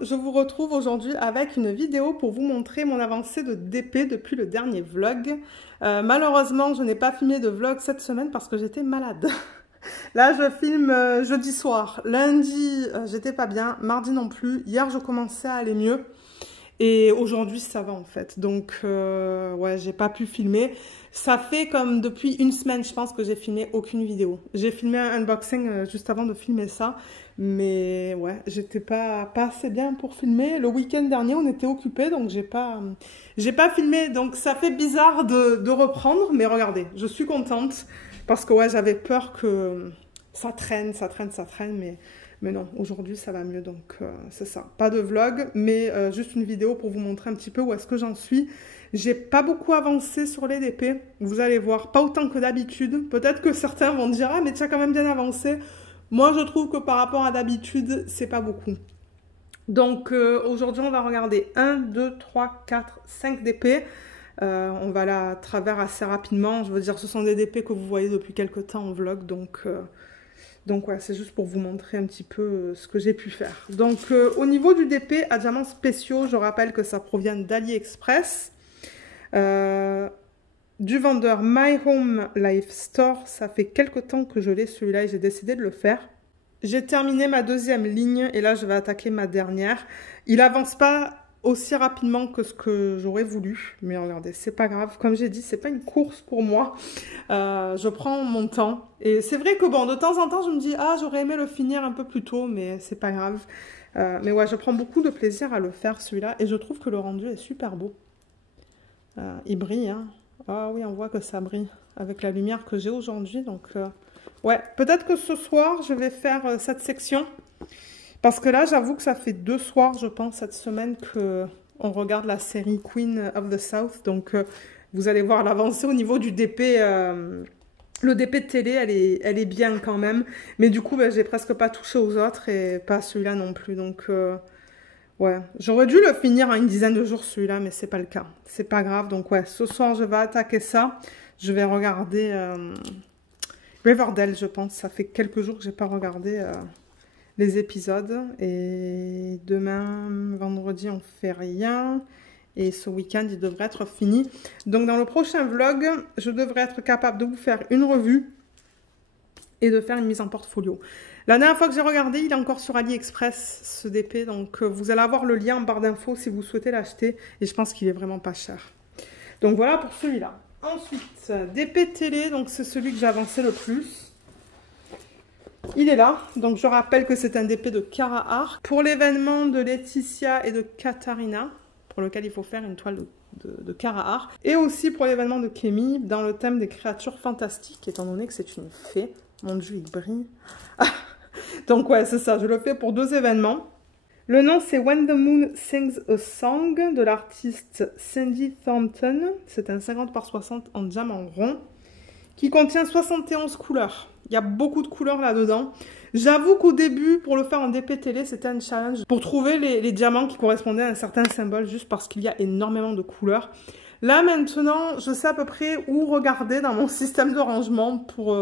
je vous retrouve aujourd'hui avec une vidéo pour vous montrer mon avancée de DP depuis le dernier vlog. Malheureusement, je n'ai pas filmé de vlog cette semaine parce que j'étais malade. Là, je filme jeudi soir. Lundi, j'étais pas bien. Mardi non plus. Hier, je commençais à aller mieux. Et aujourd'hui, ça va en fait. Donc, ouais, j'ai pas pu filmer. Ça fait comme depuis une semaine, je pense, que j'ai filmé aucune vidéo. J'ai filmé un unboxing juste avant de filmer ça. Mais ouais, j'étais pas assez bien pour filmer. Le week-end dernier, on était occupés, donc j'ai pas filmé. Donc, ça fait bizarre de reprendre. Mais regardez, je suis contente. Parce que ouais, j'avais peur que ça traîne. Mais non, aujourd'hui ça va mieux, donc c'est ça. Pas de vlog, mais juste une vidéo pour vous montrer un petit peu où est-ce que j'en suis. J'ai pas beaucoup avancé sur les DP, vous allez voir, pas autant que d'habitude. Peut-être que certains vont dire « Ah, mais tu as quand même bien avancé ». Moi, je trouve que par rapport à d'habitude, c'est pas beaucoup. Donc aujourd'hui, on va regarder 1, 2, 3, 4, 5 DP. On va là à travers assez rapidement. Je veux dire, ce sont des DP que vous voyez depuis quelques temps en vlog, donc ouais, c'est juste pour vous montrer un petit peu ce que j'ai pu faire. Donc, au niveau du DP à diamants spéciaux, je rappelle que ça provient d'AliExpress. Du vendeur My Home Life Store. Ça fait quelques temps que je l'ai celui-là et j'ai décidé de le faire. J'ai terminé ma deuxième ligne et là, je vais attaquer ma dernière. Il avance pas aussi rapidement que ce que j'aurais voulu, mais regardez, c'est pas grave. Comme j'ai dit, c'est pas une course pour moi. Je prends mon temps et c'est vrai que bon, de temps en temps, je me dis ah, j'aurais aimé le finir un peu plus tôt, mais c'est pas grave. Mais ouais, je prends beaucoup de plaisir à le faire celui-là et je trouve que le rendu est super beau. Il brille, hein. Ah oui, on voit que ça brille avec la lumière que j'ai aujourd'hui. Donc ouais, peut-être que ce soir, je vais faire cette section. Parce que là, j'avoue que ça fait 2 soirs, je pense, cette semaine qu'on regarde la série Queen of the South. Donc, vous allez voir l'avancée au niveau du DP. Le DP de télé, elle est bien quand même. Mais du coup, ben, j'ai presque pas touché aux autres et pas celui-là non plus. Donc, ouais. J'aurais dû le finir en une dizaine de jours, celui-là, mais c'est pas le cas. C'est pas grave. Donc, ouais, ce soir, je vais attaquer ça. Je vais regarder Riverdale, je pense. Ça fait quelques jours que j'ai pas regardé les épisodes, et demain vendredi on fait rien et ce week-end il devrait être fini. Donc dans le prochain vlog je devrais être capable de vous faire une revue et de faire une mise en portfolio. La dernière fois que j'ai regardé, il est encore sur AliExpress ce DP, donc vous allez avoir le lien en barre d'infos si vous souhaitez l'acheter et je pense qu'il est vraiment pas cher. Donc voilà pour celui-là. Ensuite DP télé, donc c'est celui que j'ai avancé le plus. Il est là, donc je rappelle que c'est un DP de Cara Art pour l'événement de Laetitia et de Katharina, pour lequel il faut faire une toile de Cara Art, et aussi pour l'événement de Kémy dans le thème des créatures fantastiques, étant donné que c'est une fée. Mon Dieu, il brille. Donc ouais, c'est ça, je le fais pour 2 événements. Le nom c'est When the Moon Sings a Song de l'artiste Sandy Thornton. C'est un 50 par 60 en diamant rond qui contient 71 couleurs. Il y a beaucoup de couleurs là-dedans. J'avoue qu'au début, pour le faire en DP télé, c'était un challenge pour trouver les diamants qui correspondaient à un certain symbole, juste parce qu'il y a énormément de couleurs. Là, maintenant, je sais à peu près où regarder dans mon système de rangement pour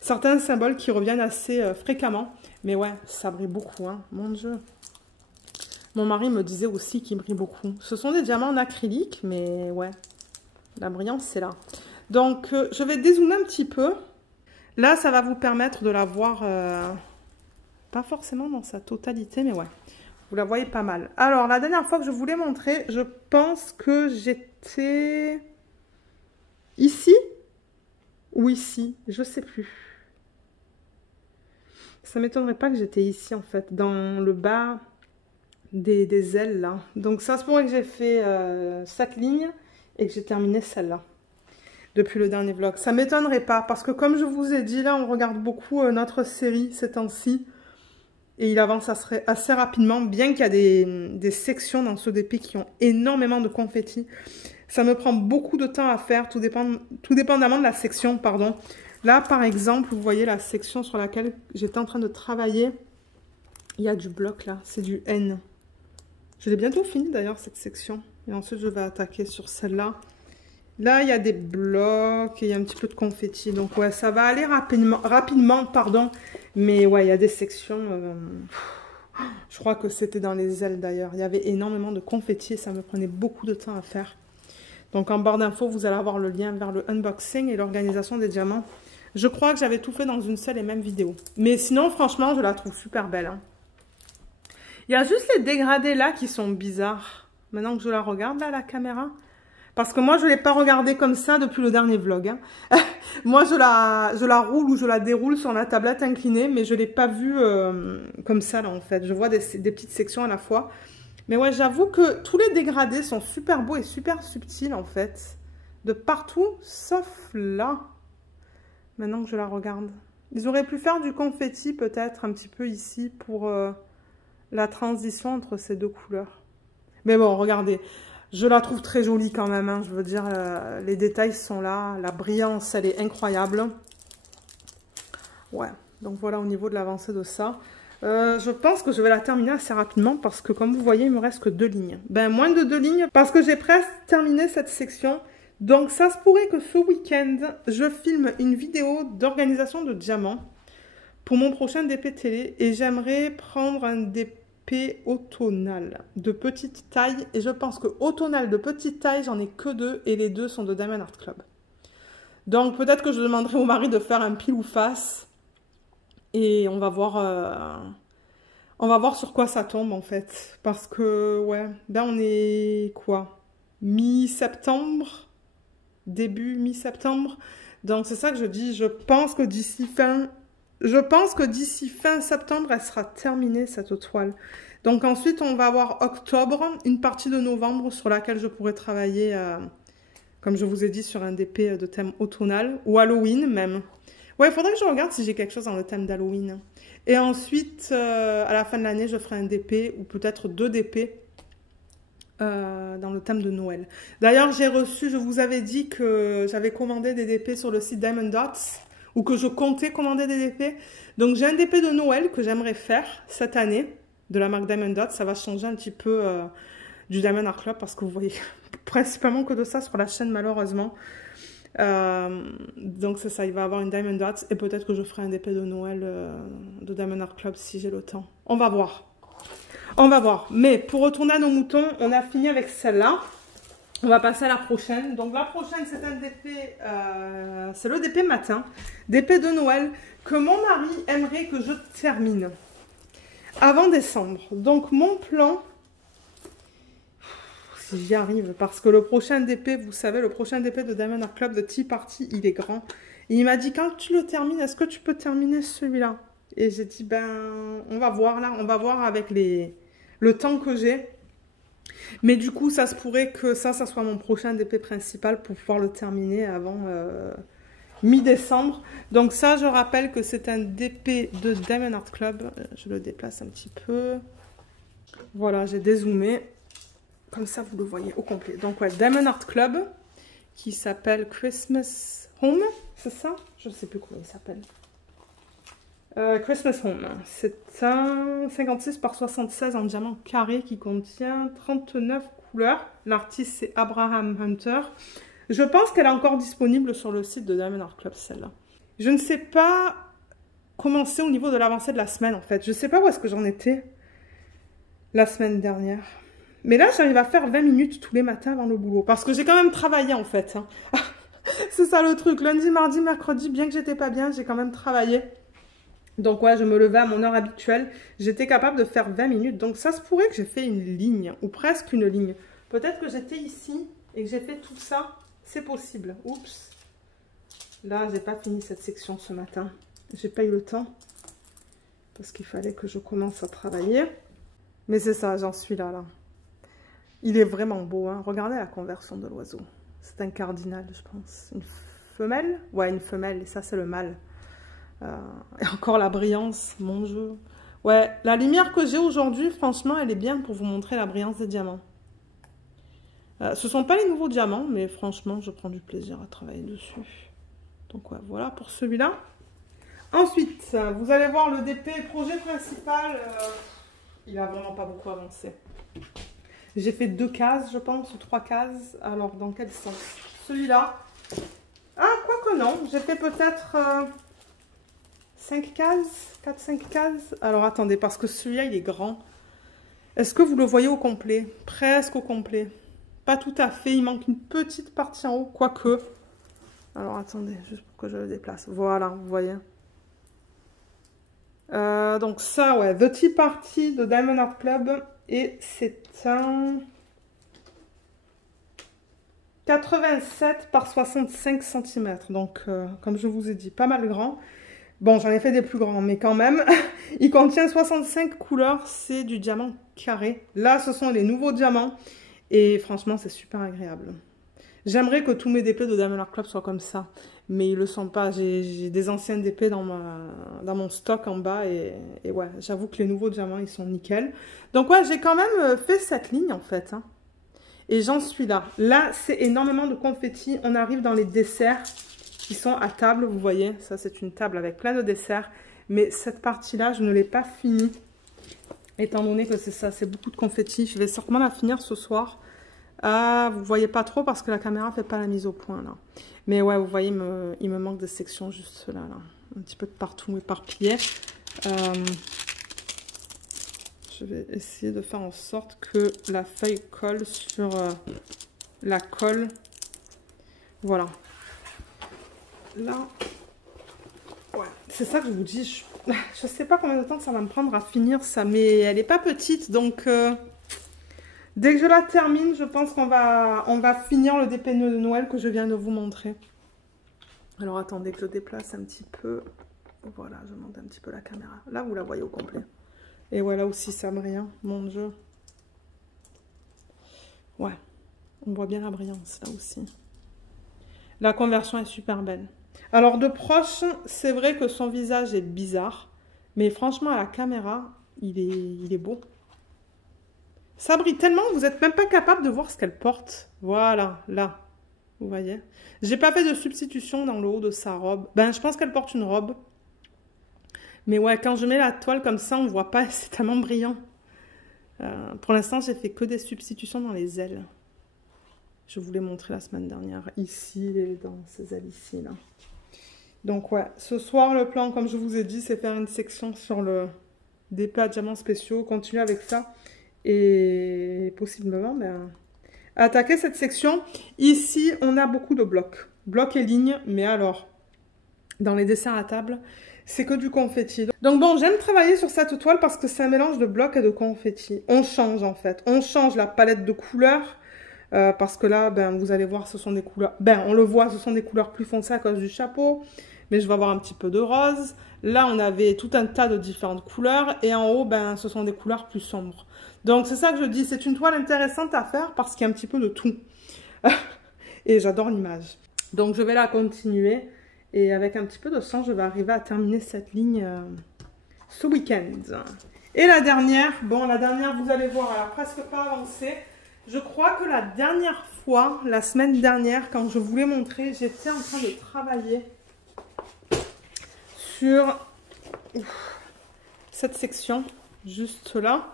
certains symboles qui reviennent assez fréquemment. Mais ouais, ça brille beaucoup, hein. Mon Dieu. Mon mari me disait aussi qu'il brille beaucoup. Ce sont des diamants en acrylique, mais ouais, la brillance, c'est là. Donc, je vais dézoomer un petit peu. Là, ça va vous permettre de la voir, pas forcément dans sa totalité, mais ouais, vous la voyez pas mal. Alors, la dernière fois que je vous l'ai montré, je pense que j'étais ici ou ici, je sais plus. Ça m'étonnerait pas que j'étais ici, en fait, dans le bas des ailes, là. Donc, ça se pourrait que j'ai fait cette ligne et que j'ai terminé celle-là depuis le dernier vlog. Ça m'étonnerait pas, parce que comme je vous ai dit, là, on regarde beaucoup notre série ces temps-ci, et il avance assez rapidement, bien qu'il y a des sections dans ce DP qui ont énormément de confettis. Ça me prend beaucoup de temps à faire, tout dépendamment de la section, pardon. Là, par exemple, vous voyez la section sur laquelle j'étais en train de travailler. Il y a du bloc, là, c'est du N. Je l'ai bientôt fini, d'ailleurs, cette section. Et ensuite, je vais attaquer sur celle-là. Là, il y a des blocs et il y a un petit peu de confetti. Donc, ouais, ça va aller rapidement, pardon. Mais ouais, il y a des sections. Je crois que c'était dans les ailes d'ailleurs. Il y avait énormément de confettis et ça me prenait beaucoup de temps à faire. Donc en barre d'infos, vous allez avoir le lien vers le unboxing et l'organisation des diamants. Je crois que j'avais tout fait dans une seule et même vidéo. Mais sinon, franchement, je la trouve super belle. Hein. Il y a juste les dégradés là qui sont bizarres. Maintenant que je la regarde là, à la caméra. Parce que moi, je ne l'ai pas regardée comme ça depuis le dernier vlog. Hein. Moi, je la roule ou je la déroule sur la tablette inclinée, mais je ne l'ai pas vue comme ça, là, en fait. Je vois des petites sections à la fois. Mais ouais, j'avoue que tous les dégradés sont super beaux et super subtils, en fait. De partout, sauf là. Maintenant que je la regarde. Ils auraient pu faire du confetti, peut-être, un petit peu ici, pour la transition entre ces deux couleurs. Mais bon, regardez. Je la trouve très jolie quand même, hein. Je veux dire, les détails sont là, la brillance, elle est incroyable. Ouais, donc voilà au niveau de l'avancée de ça. Je pense que je vais la terminer assez rapidement parce que comme vous voyez, il me reste que 2 lignes. Ben, moins de 2 lignes parce que j'ai presque terminé cette section. Donc ça se pourrait que ce week-end, je filme une vidéo d'organisation de diamants pour mon prochain DP télé. Et j'aimerais prendre un DP automnal de petite taille et je pense que automnal de petite taille j'en ai que 2 et les 2 sont de Diamond Art Club. Donc peut-être que je demanderai au mari de faire un pile ou face et on va voir sur quoi ça tombe en fait parce que ouais là on est quoi mi-septembre, début mi-septembre, donc c'est ça que je dis, je pense que d'ici fin septembre, elle sera terminée, cette toile. Donc ensuite, on va avoir octobre, une partie de novembre sur laquelle je pourrais travailler, comme je vous ai dit, sur un DP de thème automnal, ou Halloween même. Ouais, il faudrait que je regarde si j'ai quelque chose dans le thème d'Halloween. Et ensuite, à la fin de l'année, je ferai un DP, ou peut-être 2 DP, dans le thème de Noël. D'ailleurs, j'ai reçu, je vous avais dit que j'avais commandé des DP sur le site Diamond Dots, ou que je comptais commander des DP. Donc j'ai un DP de Noël que j'aimerais faire cette année, de la marque Diamond Dots. Ça va changer un petit peu du Diamond Art Club, parce que vous voyez principalement que de ça sur la chaîne malheureusement. Donc c'est ça, il va avoir une Diamond Dots, et peut-être que je ferai un DP de Noël de Diamond Art Club si j'ai le temps. On va voir. On va voir. Mais pour retourner à nos moutons, on a fini avec celle-là. On va passer à la prochaine. Donc la prochaine, c'est un DP, c'est le DP matin, DP de Noël, que mon mari aimerait que je termine avant décembre. Donc mon plan, si j'y arrive, parce que le prochain DP, vous savez, le prochain DP de Diamond Art Club de Tea Party, il est grand. Et il m'a dit, quand tu le termines, est-ce que tu peux terminer celui-là? Et j'ai dit, ben, on va voir là, on va voir avec le temps que j'ai. Mais du coup, ça se pourrait que ça soit mon prochain DP principal pour pouvoir le terminer avant mi-décembre. Donc ça, je rappelle que c'est un DP de Diamond Art Club. Je le déplace un petit peu. Voilà, j'ai dézoomé. Comme ça, vous le voyez au complet. Donc ouais, Diamond Art Club, qui s'appelle Christmas Home, c'est ça? Je ne sais plus comment il s'appelle. Christmas Home, c'est un 56 par 76 en diamant carré qui contient 39 couleurs. L'artiste c'est Abraham Hunter. Je pense qu'elle est encore disponible sur le site de Diamond Art Club, celle-là. Je ne sais pas comment c'est au niveau de l'avancée de la semaine en fait. Je ne sais pas où est-ce que j'en étais la semaine dernière. Mais là j'arrive à faire 20 minutes tous les matins avant le boulot. Parce que j'ai quand même travaillé en fait. Hein. C'est ça le truc. Lundi, mardi, mercredi, bien que j'étais pas bien, j'ai quand même travaillé. Donc ouais, je me levais à mon heure habituelle. J'étais capable de faire 20 minutes. Donc ça se pourrait que j'ai fait une ligne, ou presque une ligne. Peut-être que j'étais ici et que j'ai fait tout ça. C'est possible. Oups. Là, j'ai pas fini cette section ce matin. J'ai pas eu le temps. Parce qu'il fallait que je commence à travailler. Mais c'est ça, j'en suis là. Il est vraiment beau. Hein. Regardez la conversion de l'oiseau. C'est un cardinal, je pense. Une femelle? Ouais, une femelle. Et ça, c'est le mâle. Et encore la brillance, mon Dieu. Ouais, la lumière que j'ai aujourd'hui, franchement, elle est bien pour vous montrer la brillance des diamants. Ce ne sont pas les nouveaux diamants, mais franchement, je prends du plaisir à travailler dessus. Donc ouais, voilà pour celui-là. Ensuite, vous allez voir le DP projet principal. Il a vraiment pas beaucoup avancé. J'ai fait 2 cases, je pense, ou 3 cases. Alors, dans quel sens? Celui-là. Ah, quoique non. J'ai fait peut-être 5 cases, 4-5 cases. Alors attendez, parce que celui-là il est grand. Est-ce que vous le voyez au complet? Presque au complet. Pas tout à fait, il manque une petite partie en haut, quoique. Alors attendez, juste pour que je le déplace. Voilà, vous voyez. Donc ça, ouais, The Tea Party de Diamond Art Club. Et c'est un 87 par 65 cm. Donc, comme je vous ai dit, pas mal grand. Bon, j'en ai fait des plus grands, mais quand même. Il contient 65 couleurs. C'est du diamant carré. Là, ce sont les nouveaux diamants. Et franchement, c'est super agréable. J'aimerais que tous mes DP de Diamond Art Club soient comme ça. Mais ils le sont pas. J'ai des anciennes DP dans mon stock en bas. Et ouais, j'avoue que les nouveaux diamants, ils sont nickel. Donc ouais, j'ai quand même fait cette ligne en fait. Hein. Et j'en suis là. Là, c'est énormément de confettis. On arrive dans les desserts qui sont à table. Vous voyez, ça c'est une table avec plein de desserts. Mais cette partie-là, je ne l'ai pas finie. Étant donné que c'est ça, c'est beaucoup de confettis. Je vais certainement la finir ce soir. Ah, vous voyez pas trop parce que la caméra fait pas la mise au point là. Mais ouais, vous voyez, il me manque des sections juste là. Un petit peu de partout éparpillé. Je vais essayer de faire en sorte que la feuille colle sur la colle. Voilà. Là, ouais, c'est ça que je vous dis. Je sais pas combien de temps ça va me prendre à finir ça, mais elle est pas petite, donc dès que je la termine, je pense qu'on va finir le DP de Noël que je viens de vous montrer. Alors attendez que je déplace un petit peu. Voilà, je monte un petit peu la caméra. Là, vous la voyez au complet. Et voilà aussi, ça brille, hein, mon Dieu. Ouais, on voit bien la brillance là aussi. La conversion est super belle. Alors de proche, c'est vrai que son visage est bizarre. Mais franchement, à la caméra, il est beau. Ça brille tellement, vous n'êtes même pas capable de voir ce qu'elle porte. Voilà, là. Vous voyez? J'ai pas fait de substitution dans le haut de sa robe. Ben, je pense qu'elle porte une robe. Mais ouais, quand je mets la toile comme ça, on ne voit pas, c'est tellement brillant. Pour l'instant, j'ai fait que des substitutions dans les ailes. Je vous l'ai montré la semaine dernière, ici et dans ces ailes ici, là. Donc ouais, ce soir, le plan, comme je vous ai dit, c'est faire une section sur le DP à diamants spéciaux, continuer avec ça. Et possiblement, ben, attaquer cette section. Ici, on a beaucoup de blocs. Blocs et lignes, mais alors, dans les dessins à table... c'est que du confetti. Donc bon, j'aime travailler sur cette toile parce que c'est un mélange de blocs et de confetti. On change en fait. On change la palette de couleurs. Parce que là, ben, vous allez voir, ce sont des couleurs... Ben, on le voit, ce sont des couleurs plus foncées à cause du chapeau. Mais je vais avoir un petit peu de rose. Là, on avait tout un tas de différentes couleurs. Et en haut, ben, ce sont des couleurs plus sombres. Donc c'est ça que je dis. C'est une toile intéressante à faire parce qu'il y a un petit peu de tout. Et j'adore l'image. Donc je vais la continuer. Et avec un petit peu de sang, je vais arriver à terminer cette ligne ce week-end. Et la dernière, bon, la dernière, vous allez voir, elle n'a presque pas avancé. Je crois que la dernière fois, la semaine dernière, quand je vous l'ai montré, j'étais en train de travailler sur cette section, juste là.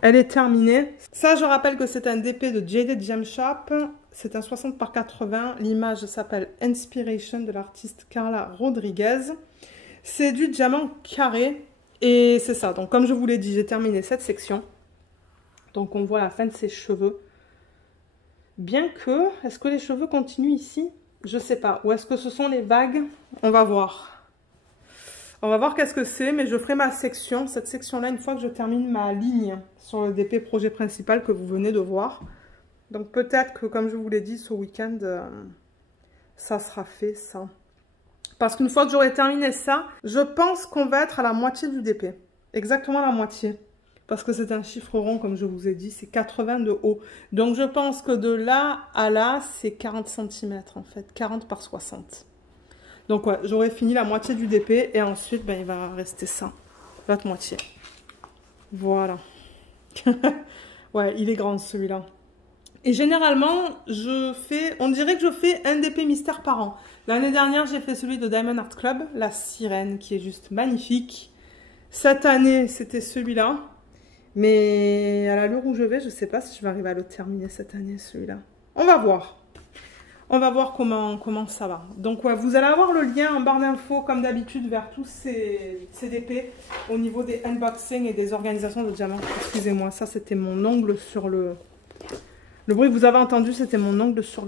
Elle est terminée. Ça, je rappelle que c'est un DP de Jaded Gem Shop. C'est un 60 par 80. L'image s'appelle Inspiration de l'artiste Carla Rodriguez. C'est du diamant carré. Et c'est ça. Donc, comme je vous l'ai dit, j'ai terminé cette section. Donc, on voit la fin de ses cheveux. Bien que... Est-ce que les cheveux continuent ici? Je sais pas. Ou est-ce que ce sont les vagues? On va voir. On va voir qu'est-ce que c'est, mais je ferai ma section, cette section-là, une fois que je termine ma ligne sur le DP projet principal que vous venez de voir. Donc peut-être que, comme je vous l'ai dit, ce week-end, ça sera fait, ça. Parce qu'une fois que j'aurai terminé ça, je pense qu'on va être à la moitié du DP. Exactement la moitié. Parce que c'est un chiffre rond, comme je vous ai dit, c'est 80 de haut. Donc je pense que de là à là, c'est 40 cm en fait, 40 par 60. Donc ouais, j'aurai fini la moitié du DP et ensuite, ben, il va rester ça, l'autre moitié. Voilà. Ouais, il est grand celui-là. Et généralement, on dirait que je fais un DP mystère par an. L'année dernière, j'ai fait celui de Diamond Art Club, la sirène, qui est juste magnifique. Cette année, c'était celui-là. Mais à l'allure où je vais, je ne sais pas si je vais arriver à le terminer cette année, celui-là. On va voir. On va voir comment ça va. Donc ouais, vous allez avoir le lien en barre d'infos comme d'habitude vers tous ces DP au niveau des unboxings et des organisations de diamants. Excusez-moi, ça c'était mon ongle sur le... Le bruit que vous avez entendu, c'était mon ongle sur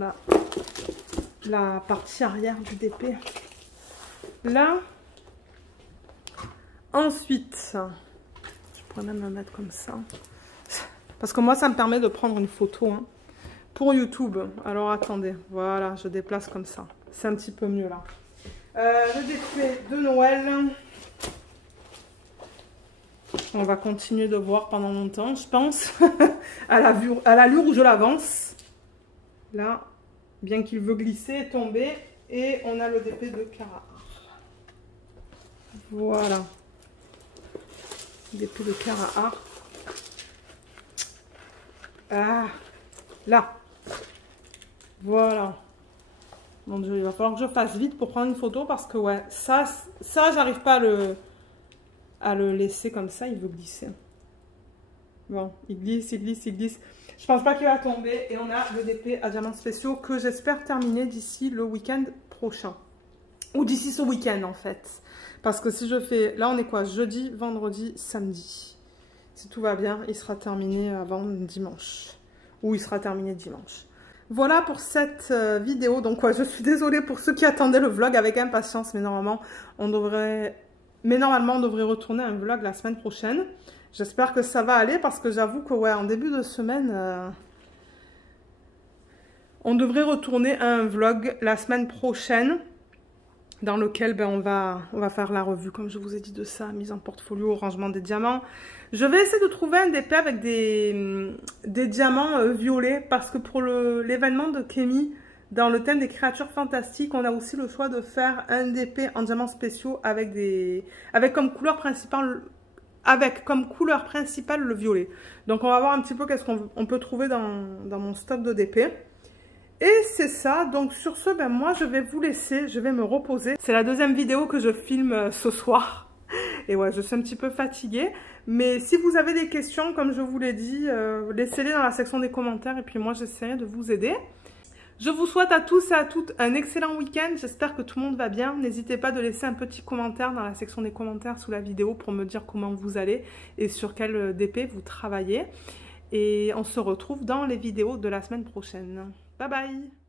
la partie arrière du DP. Là, ensuite, je pourrais même me mettre comme ça. Parce que moi, ça me permet de prendre une photo, hein. Pour YouTube, alors attendez, voilà, je déplace comme ça. C'est un petit peu mieux là. Le DP de Noël. On va continuer de voir pendant longtemps, je pense. à l'allure où je l'avance. Là, bien qu'il veut glisser et tomber. Et on a le DP de Clara. Voilà. DP de Clara. Ah, là. Voilà. Mon Dieu, il va falloir que je fasse vite pour prendre une photo parce que ouais, ça j'arrive pas à le laisser comme ça, il veut glisser. Bon, il glisse, il glisse, il glisse. Je pense pas qu'il va tomber et on a le DP à diamants spéciaux que j'espère terminer d'ici le week-end prochain. Ou d'ici ce week-end en fait. Parce que si je fais, là on est quoi? Jeudi, vendredi, samedi. Si tout va bien, il sera terminé avant dimanche. Ou il sera terminé dimanche. Voilà pour cette vidéo. Donc ouais, je suis désolée pour ceux qui attendaient le vlog avec impatience. Mais normalement, on devrait retourner un vlog la semaine prochaine. J'espère que ça va aller parce que j'avoue que ouais, en début de semaine, on devrait retourner à un vlog la semaine prochaine. Dans lequel ben, on va faire la revue, comme je vous ai dit, de ça, mise en portfolio, rangement des diamants. Je vais essayer de trouver un DP avec des diamants violets, parce que pour l'événement de Kémy, dans le thème des créatures fantastiques, on a aussi le choix de faire un DP en diamants spéciaux avec comme couleur principale le violet. Donc on va voir un petit peu qu'est-ce qu'on peut trouver dans mon stock de DP. Et c'est ça, donc sur ce, ben moi je vais vous laisser, je vais me reposer. C'est la deuxième vidéo que je filme ce soir. Et ouais, je suis un petit peu fatiguée. Mais si vous avez des questions, comme je vous l'ai dit, laissez-les dans la section des commentaires. Et puis moi j'essaierai de vous aider. Je vous souhaite à tous et à toutes un excellent week-end. J'espère que tout le monde va bien. N'hésitez pas de laisser un petit commentaire dans la section des commentaires sous la vidéo pour me dire comment vous allez et sur quel DP vous travaillez. Et on se retrouve dans les vidéos de la semaine prochaine. Bye bye!